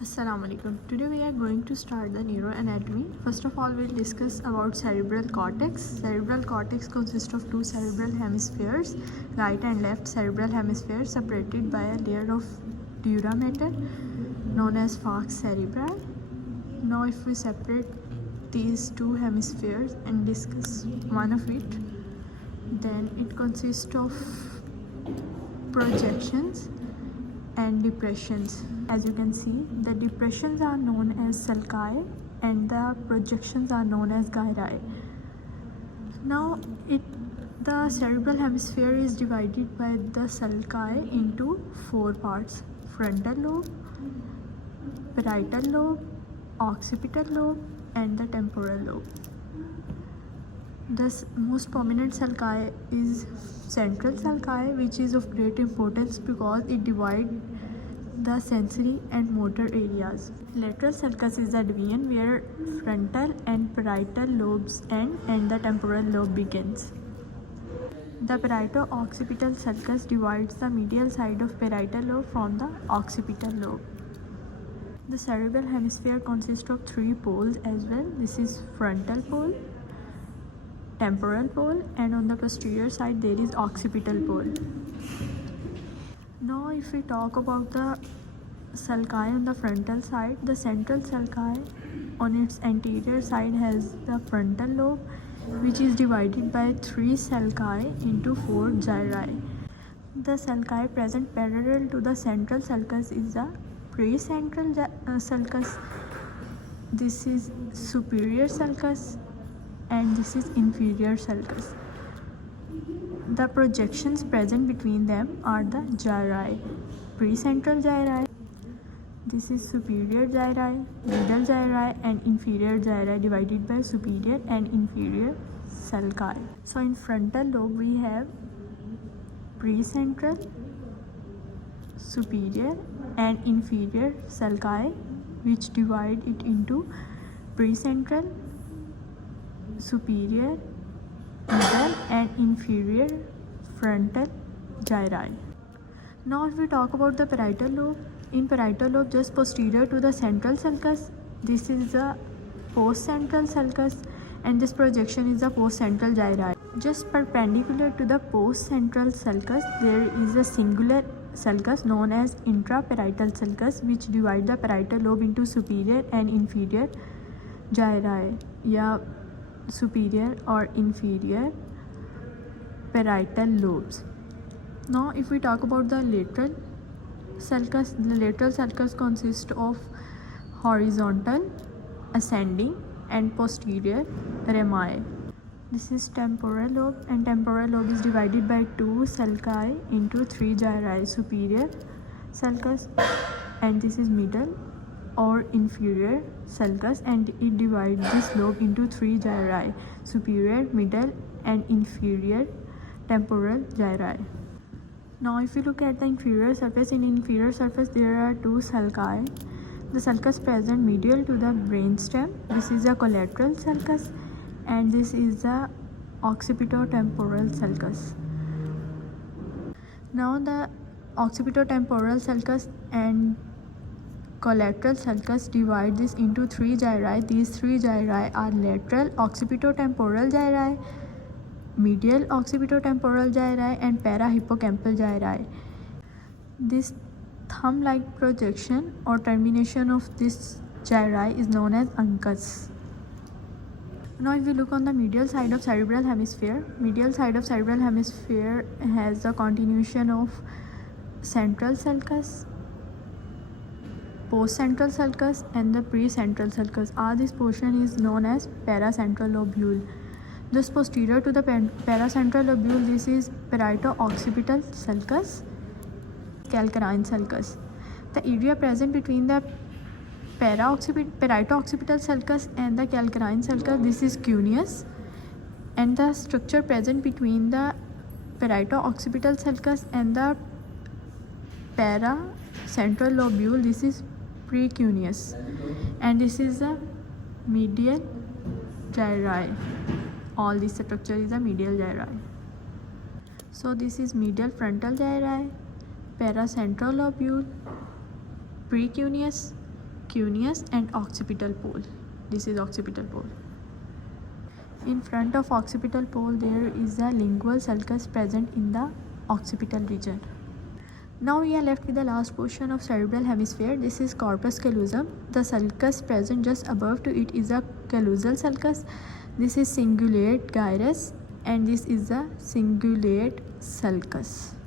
Assalamu alaikum. Today we are going to start the neuroanatomy. First of all, we'll discuss about cerebral cortex. Cerebral cortex consists of two cerebral hemispheres, right and left cerebral hemisphere, separated by a layer of dura mater known as falx cerebral. Now if we separate these two hemispheres and discuss one of it, then it consists of projections and depressions. As you can see, the depressions are known as sulci and the projections are known as gyri. Now the cerebral hemisphere is divided by the sulci into four parts: frontal lobe, parietal lobe, occipital lobe and the temporal lobe. The most prominent sulci is central sulci, which is of great importance because it divides the sensory and motor areas. Lateral sulcus is the division where frontal and parietal lobes end and the temporal lobe begins. The parieto-occipital sulcus divides the medial side of parietal lobe from the occipital lobe. The cerebral hemisphere consists of three poles as well. This is frontal pole, temporal pole, and on the posterior side there is occipital pole. Now if we talk about the sulci on the frontal side, the central sulci on its anterior side has the frontal lobe, which is divided by three sulci into four gyri. The sulci present parallel to the central sulcus is the precentral sulcus, this is superior sulcus, and this is inferior sulcus. The projections present between them are the gyri: precentral gyri, this is superior gyri, middle gyri and inferior gyri divided by superior and inferior sulci. So in frontal lobe we have precentral, superior and inferior sulci, which divide it into precentral, superior, middle and inferior frontal gyri. Now if we talk about the parietal lobe, in parietal lobe just posterior to the central sulcus, this is the post-central sulcus and this projection is the post-central gyri. Just perpendicular to the post-central sulcus there is a singular sulcus known as intraparietal sulcus, which divide the parietal lobe into superior and inferior gyri, या superior or inferior parietal lobes. Now if we talk about the lateral sulcus consists of horizontal, ascending and posterior rami. This is temporal lobe, and temporal lobe is divided by two sulci into three gyri: superior sulcus and this is middle or inferior sulcus, and it divides this lobe into three gyri: superior, middle and inferior temporal gyri. Now if you look at the inferior surface, in inferior surface there are two sulci. The sulcus present medial to the brainstem, this is the collateral sulcus and this is the occipitotemporal sulcus. Now the occipitotemporal sulcus and collateral sulcus divide this into three gyri. These three gyri are lateral occipitotemporal gyri, medial occipitotemporal gyri and parahippocampal gyri. This thumb-like projection or termination of this gyri is known as uncus. Now if we look on the medial side of cerebral hemisphere, medial side of cerebral hemisphere has the continuation of central sulcus, post-central sulcus and the precentral sulcus. All this portion is known as paracentral lobule. Just posterior to the paracentral lobule, this is parieto-occipital sulcus, calcarine sulcus. The area present between the parieto-occipital sulcus and the calcarine sulcus, this is cuneus, and the structure present between the parieto-occipital sulcus and the paracentral lobule, this is precuneus, and this is the medial gyri. All this structure is a medial gyri. So this is medial frontal gyri, paracentral lobule, precuneus, cuneus and occipital pole. This is occipital pole. In front of occipital pole there is a lingual sulcus present in the occipital region. Now we are left with the last portion of cerebral hemisphere. This is corpus callosum. The sulcus present just above to it is a callosal sulcus. This is cingulate gyrus and this is the cingulate sulcus.